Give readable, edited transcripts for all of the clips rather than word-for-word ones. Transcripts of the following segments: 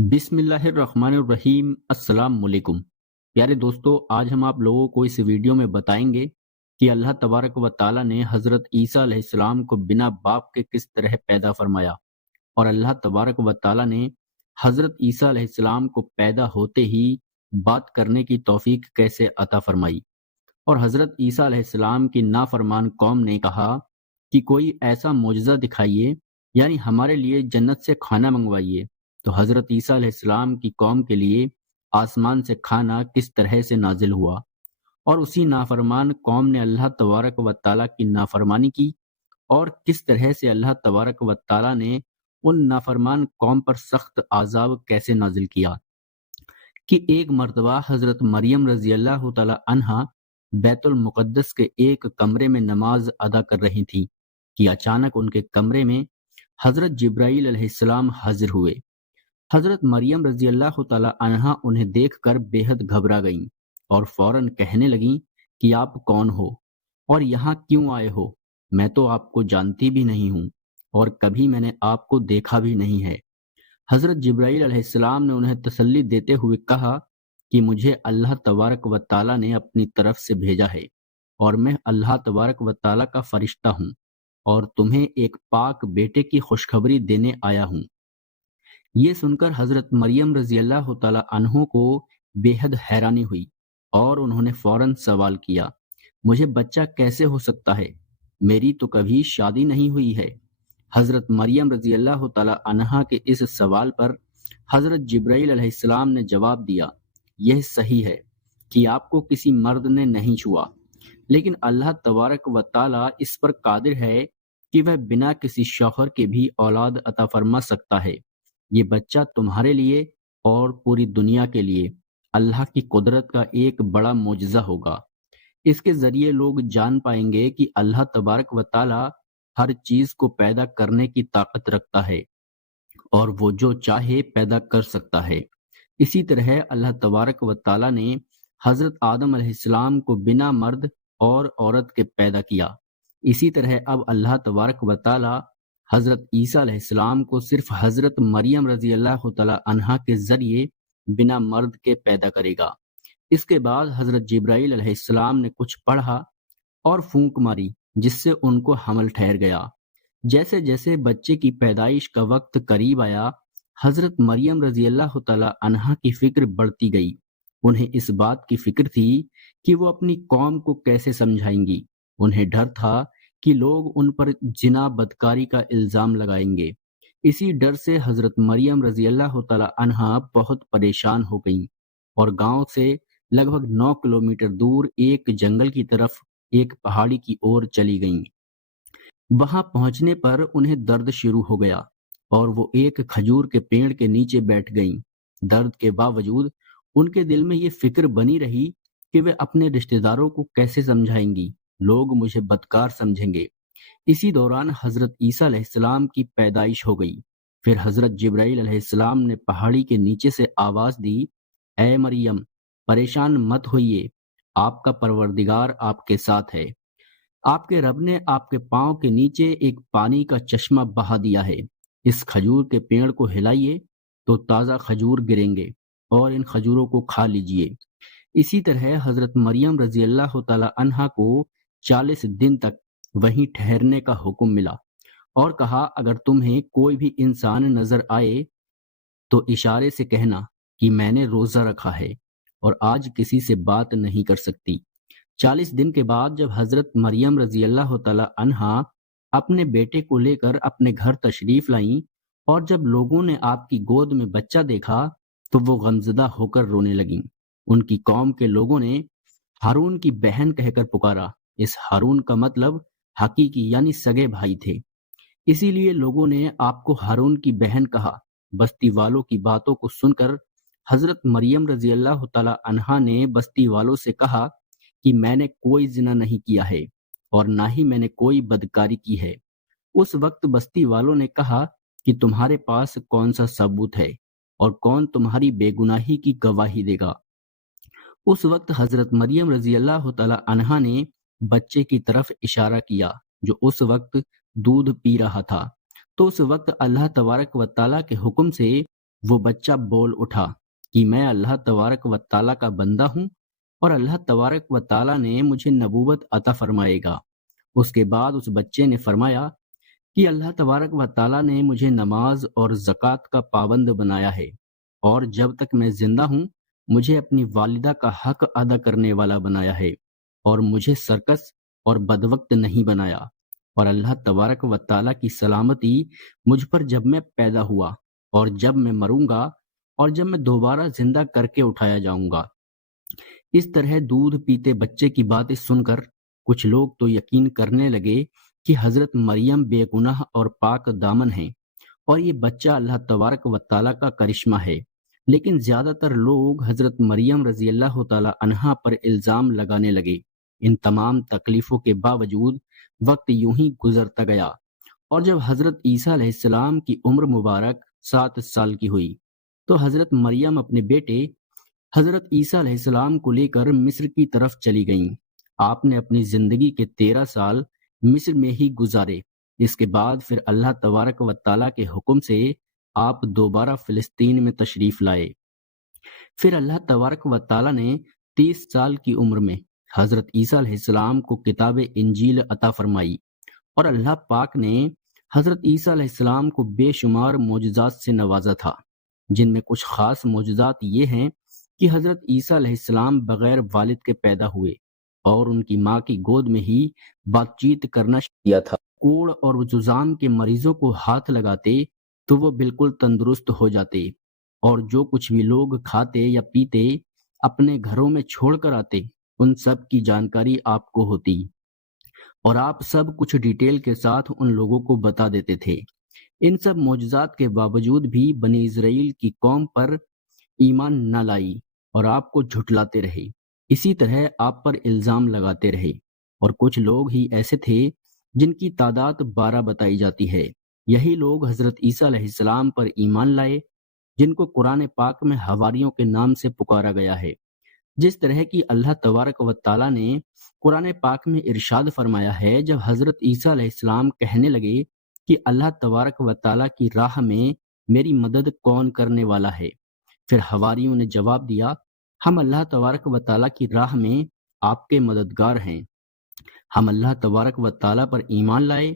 بسم اللہ الرحمن الرحیم۔ السلام علیکم پیارے دوستو، آج ہم آپ لوگوں کو اس ویڈیو میں بتائیں گے کہ اللہ تبارک و تعالیٰ نے حضرت عیسیٰ علیہ السلام کو بنا باپ کے کس طرح پیدا فرمایا، اور اللہ تبارک و تعالیٰ نے حضرت عیسیٰ علیہ السلام کو پیدا ہوتے ہی بات کرنے کی توفیق کیسے عطا فرمائی، اور حضرت عیسیٰ علیہ السلام کی نافرمان قوم نے کہا کہ کوئی ایسا معجزہ دکھائیے، یعنی ہمارے لیے جنت سے کھانا منگوائیے۔ تو حضرت عیسیٰ علیہ السلام کی قوم کے لیے آسمان سے کھانا کس طرح سے نازل ہوا، اور اسی نافرمان قوم نے اللہ تبارک و تعالیٰ کی نافرمانی کی، اور کس طرح سے اللہ تبارک و تعالیٰ نے ان نافرمان قوم پر سخت عذاب کیسے نازل کیا کہ ایک مرتبہ حضرت مریم رضی اللہ تعالیٰ عنہا بیت المقدس کے ایک کمرے میں نماز ادا کر رہی تھی کہ اچانک ان کے کمرے میں حضرت جبرائیل علیہ السلام حاضر ہوئے۔ حضرت مریم رضی اللہ تعالیٰ عنہا انہیں دیکھ کر بے حد گھبرا گئیں اور فوراً کہنے لگیں کہ آپ کون ہو اور یہاں کیوں آئے ہو؟ میں تو آپ کو جانتی بھی نہیں ہوں اور کبھی میں نے آپ کو دیکھا بھی نہیں ہے۔ حضرت جبرائیل علیہ السلام نے انہیں تسلی دیتے ہوئے کہا کہ مجھے اللہ تبارک و تعالیٰ نے اپنی طرف سے بھیجا ہے، اور میں اللہ تبارک و تعالیٰ کا فرشتہ ہوں، اور تمہیں ایک پاک بیٹے کی خوشخبری دینے آیا ہوں۔ یہ سن کر حضرت مریم رضی اللہ تعالیٰ عنہ کو بے حد حیرانی ہوئی، اور انہوں نے فوراً سوال کیا، مجھے بچہ کیسے ہو سکتا ہے؟ میری تو کبھی شادی نہیں ہوئی ہے۔ حضرت مریم رضی اللہ تعالیٰ عنہا کے اس سوال پر حضرت جبرائیل علیہ السلام نے جواب دیا، یہ صحیح ہے کہ آپ کو کسی مرد نے نہیں چھوا، لیکن اللہ تبارک و تعالیٰ اس پر قادر ہے کہ وہ بنا کسی شوہر کے بھی اولاد عطا فرما سکتا ہے۔ یہ بچہ تمہارے لیے اور پوری دنیا کے لیے اللہ کی قدرت کا ایک بڑا معجزہ ہوگا۔ اس کے ذریعے لوگ جان پائیں گے کہ اللہ تبارک و تعالی ہر چیز کو پیدا کرنے کی طاقت رکھتا ہے، اور وہ جو چاہے پیدا کر سکتا ہے۔ اسی طرح اللہ تبارک و تعالی نے حضرت آدم علیہ السلام کو بنا مرد اور عورت کے پیدا کیا۔ اسی طرح اب اللہ تبارک و تعالی حضرت عیسیٰ علیہ السلام کو صرف حضرت مریم رضی اللہ تعالی عنہا کے ذریعے بنا مرد کے پیدا کرے گا۔ اس کے بعد حضرت جبرائیل علیہ السلام نے کچھ پڑھا اور پھونک ماری، جس سے ان کو حمل ٹھہر گیا۔ جیسے جیسے بچے کی پیدائش کا وقت قریب آیا، حضرت مریم رضی اللہ تعالی عنہا کی فکر بڑھتی گئی۔ انہیں اس بات کی فکر تھی کہ وہ اپنی قوم کو کیسے سمجھائیں گی۔ انہیں ڈر تھا کہ لوگ ان پر زنا بدکاری کا الزام لگائیں گے۔ اسی ڈر سے حضرت مریم رضی اللہ تعالی عنہا بہت پریشان ہو گئیں، اور گاؤں سے لگ بھگ 9 کلومیٹر دور ایک جنگل کی طرف ایک پہاڑی کی اور چلی گئیں۔ وہاں پہنچنے پر انہیں درد شروع ہو گیا، اور وہ ایک کھجور کے پیڑ کے نیچے بیٹھ گئیں۔ درد کے باوجود ان کے دل میں یہ فکر بنی رہی کہ وہ اپنے رشتہ داروں کو کیسے سمجھائیں گی، لوگ مجھے بدکار سمجھیں گے۔ اسی دوران حضرت عیسیٰ علیہ السلام کی پیدائش ہو گئی۔ پھر حضرت جبرائیل علیہ السلام نے پہاڑی کے نیچے سے آواز دی، اے مریم، پریشان مت ہوئیے، آپ کا پروردگار آپ کے ساتھ ہے۔ آپ کے رب نے آپ کے پاؤں کے نیچے ایک پانی کا چشمہ بہا دیا ہے۔ اس کھجور کے پیڑ کو ہلائیے تو تازہ کھجور گریں گے، اور ان کھجوروں کو کھا لیجئے۔ اسی طرح حضرت مریم رضی اللہ تعالی عنہا کو 40 دن تک وہیں ٹھہرنے کا حکم ملا، اور کہا اگر تمہیں کوئی بھی انسان نظر آئے تو اشارے سے کہنا کہ میں نے روزہ رکھا ہے اور آج کسی سے بات نہیں کر سکتی۔ 40 دن کے بعد جب حضرت مریم رضی اللہ تعالی عنہا اپنے بیٹے کو لے کر اپنے گھر تشریف لائیں، اور جب لوگوں نے آپ کی گود میں بچہ دیکھا تو وہ غمزدہ ہو کر رونے لگیں۔ ان کی قوم کے لوگوں نے ہارون کی بہن کہہ کر پکارا۔ اس ہارون کا مطلب حقیقی یعنی سگے بھائی تھے، اسی لیے لوگوں نے آپ کو ہارون کی بہن کہا۔ بستی والوں کی باتوں کو سن کر حضرت مریم رضی اللہ تعالی عنہا نے بستی والوں سے کہا کہ میں نے کوئی زنا نہیں کیا ہے، اور نہ ہی میں نے کوئی بدکاری کی ہے۔ اس وقت بستی والوں نے کہا کہ تمہارے پاس کون سا ثبوت ہے، اور کون تمہاری بے گناہی کی گواہی دے گا؟ اس وقت حضرت مریم رضی اللہ تعالی عنہا نے بچے کی طرف اشارہ کیا جو اس وقت دودھ پی رہا تھا۔ تو اس وقت اللہ تبارک و تعالیٰ کے حکم سے وہ بچہ بول اٹھا کہ میں اللہ تبارک و تعالیٰ کا بندہ ہوں اور اللہ تبارک و تعالیٰ نے مجھے نبوت عطا فرمائے گا۔ اس کے بعد اس بچے نے فرمایا کہ اللہ تبارک و تعالیٰ نے مجھے نماز اور زکوٰۃ کا پابند بنایا ہے، اور جب تک میں زندہ ہوں مجھے اپنی والدہ کا حق ادا کرنے والا بنایا ہے، اور مجھے سرکش اور بدوقت نہیں بنایا، اور اللہ تبارک و تعالیٰ کی سلامتی مجھ پر جب میں پیدا ہوا اور جب میں مروں گا اور جب میں دوبارہ زندہ کر کے اٹھایا جاؤں گا۔ اس طرح دودھ پیتے بچے کی باتیں سن کر کچھ لوگ تو یقین کرنے لگے کہ حضرت مریم بے گناہ اور پاک دامن ہیں اور یہ بچہ اللہ تبارک و تعالیٰ کا کرشمہ ہے، لیکن زیادہ تر لوگ حضرت مریم رضی اللہ تعالیٰ عنہا پر الزام لگانے لگے۔ ان تمام تکلیفوں کے باوجود وقت یوں ہی گزرتا گیا، اور جب حضرت عیسیٰ علیہ السلام کی عمر مبارک 7 سال کی ہوئی تو حضرت مریم اپنے بیٹے حضرت عیسیٰ علیہ السلام کو لے کر مصر کی طرف چلی گئیں۔ آپ نے اپنی زندگی کے 13 سال مصر میں ہی گزارے۔ اس کے بعد پھر اللہ تبارک و تعالیٰ کے حکم سے آپ دوبارہ فلسطین میں تشریف لائے۔ پھر اللہ تبارک و تعالیٰ نے 30 سال کی عمر میں حضرت عیسیٰ علیہ السلام کو کتاب انجیل عطا فرمائی، اور اللہ پاک نے حضرت عیسیٰ علیہ السلام کو بے شمار معجزات سے نوازا تھا، جن میں کچھ خاص معجزات یہ ہیں کہ حضرت عیسیٰ علیہ السلام بغیر والد کے پیدا ہوئے اور ان کی ماں کی گود میں ہی بات چیت کرنا شروع کیا تھا۔ کوڑ اور جذام کے مریضوں کو ہاتھ لگاتے تو وہ بالکل تندرست ہو جاتے، اور جو کچھ بھی لوگ کھاتے یا پیتے اپنے گھروں میں چھوڑ کر آتے ان سب کی جانکاری آپ کو ہوتی، اور آپ سب کچھ ڈیٹیل کے ساتھ ان لوگوں کو بتا دیتے تھے۔ ان سب معجزات کے باوجود بھی بنی اسرائیل کی قوم پر ایمان نہ لائی اور آپ کو جھٹلاتے رہے، اسی طرح آپ پر الزام لگاتے رہے، اور کچھ لوگ ہی ایسے تھے جن کی تعداد 12 بتائی جاتی ہے۔ یہی لوگ حضرت عیسیٰ علیہ السلام پر ایمان لائے، جن کو قرآن پاک میں حواریوں کے نام سے پکارا گیا ہے۔ جس طرح کی اللہ تبارک و تعالیٰ نے قرآن پاک میں ارشاد فرمایا ہے، جب حضرت عیسیٰ علیہ السلام کہنے لگے کہ اللہ تبارک و تعالیٰ کی راہ میں میری مدد کون کرنے والا ہے، پھر حواریوں نے جواب دیا، ہم اللہ تبارک و تعالیٰ کی راہ میں آپ کے مددگار ہیں۔ ہم اللہ تبارک و تعالیٰ پر ایمان لائے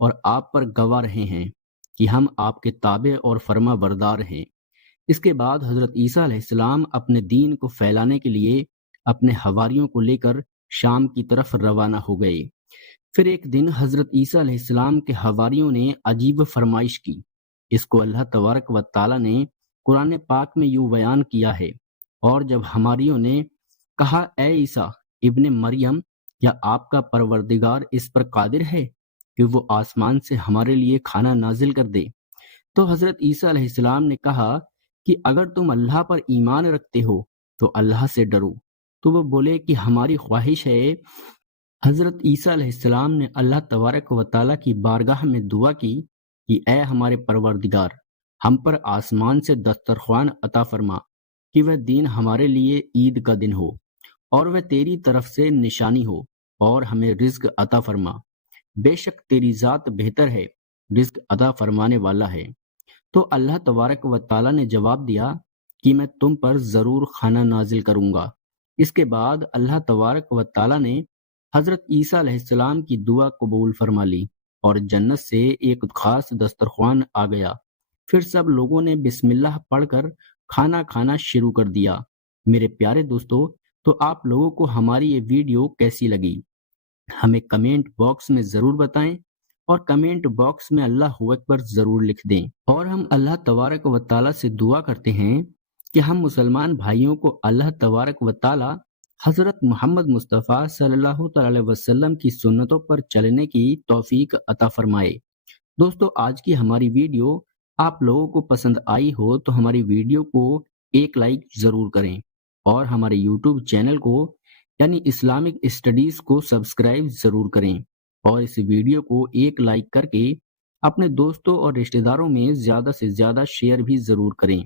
اور آپ پر گواہ رہے ہیں کہ ہم آپ کے تابع اور فرما بردار ہیں۔ اس کے بعد حضرت عیسیٰ علیہ السلام اپنے دین کو پھیلانے کے لیے اپنے حواریوں کو لے کر شام کی طرف روانہ ہو گئے۔ پھر ایک دن حضرت عیسیٰ علیہ السلام کے حواریوں نے عجیب فرمائش کی۔ اس کو اللہ تبارک و تعالیٰ نے قرآن پاک میں یوں بیان کیا ہے، اور جب حواریوں نے کہا، اے عیسیٰ ابن مریم، کیا آپ کا پروردگار اس پر قادر ہے کہ وہ آسمان سے ہمارے لیے کھانا نازل کر دے؟ تو حضرت عیسیٰ علیہ السلام نے کہا کہ اگر تم اللہ پر ایمان رکھتے ہو تو اللہ سے ڈرو۔ تو وہ بولے کہ ہماری خواہش ہے۔ حضرت عیسیٰ علیہ السلام نے اللہ تبارک و تعالیٰ کی بارگاہ میں دعا کی کہ اے ہمارے پروردگار، ہم پر آسمان سے دسترخوان عطا فرما کہ وہ دن ہمارے لیے عید کا دن ہو، اور وہ تیری طرف سے نشانی ہو، اور ہمیں رزق عطا فرما۔ بے شک تیری ذات بہتر ہے، رزق عطا فرمانے والا ہے۔ تو اللہ تبارک و تعالیٰ نے جواب دیا کہ میں تم پر ضرور کھانا نازل کروں گا۔ اس کے بعد اللہ تبارک و تعالیٰ نے حضرت عیسیٰ علیہ السلام کی دعا قبول فرما لی، اور جنت سے ایک خاص دسترخوان آ گیا۔ پھر سب لوگوں نے بسم اللہ پڑھ کر کھانا کھانا شروع کر دیا۔ میرے پیارے دوستو، تو آپ لوگوں کو ہماری یہ ویڈیو کیسی لگی ہمیں کمنٹ باکس میں ضرور بتائیں، اور کمنٹ باکس میں اللہ اکبر ضرور لکھ دیں۔ اور ہم اللہ تبارک و تعالیٰ سے دعا کرتے ہیں کہ ہم مسلمان بھائیوں کو اللہ تبارک و تعالیٰ حضرت محمد مصطفیٰ صلی اللہ تعالی وسلم کی سنتوں پر چلنے کی توفیق عطا فرمائے۔ دوستو، آج کی ہماری ویڈیو آپ لوگوں کو پسند آئی ہو تو ہماری ویڈیو کو ایک لائک ضرور کریں، اور ہمارے یوٹیوب چینل کو یعنی اسلامک اسٹڈیز کو سبسکرائب ضرور کریں، اور اس ویڈیو کو ایک لائک کر کے اپنے دوستوں اور رشتہ داروں میں زیادہ سے زیادہ شیئر بھی ضرور کریں۔